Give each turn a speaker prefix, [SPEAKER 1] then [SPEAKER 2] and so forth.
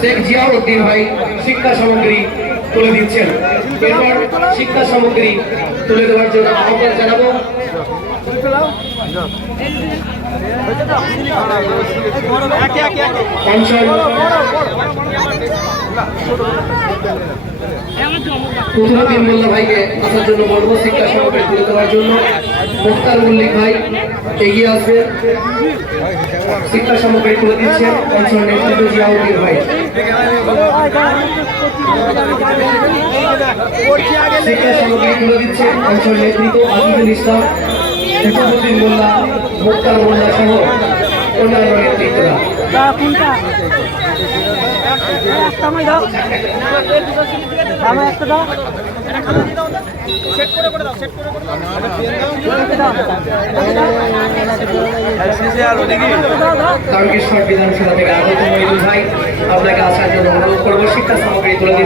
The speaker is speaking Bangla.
[SPEAKER 1] শেখ জিয়াউদ্দিন ভাই শিক্ষা সামগ্রী তুলে দিচ্ছেন। এরপর শিক্ষা সামগ্রী তুলে দেওয়ার জন্য আহ্বান জানাব। অঞ্চল কুতুবুদ্দিন মোল্লা ভাইকে আসার জন্য বলব, শিক্ষা সামগ্রী তুলে দেওয়ার জন্য। মুক্তার মল্লিক ভাই এগিয়ে আসবে। শিক্ষা সামগ্রী তুলে দিচ্ছেন অঞ্চল ভাই। শিক্ষা সামগ্রী তুলে দিচ্ছেন অঞ্চল নেতৃত্ব আজিজুল ইসলাম কুতুবুদ্দিন মোল্লা মুক্তার মোল্লা সহ অন্যান্য নেতৃত্বরা। আপনাকে আসার জন্য অনুরোধ করব শিক্ষা সামগ্রী তুলে দিতে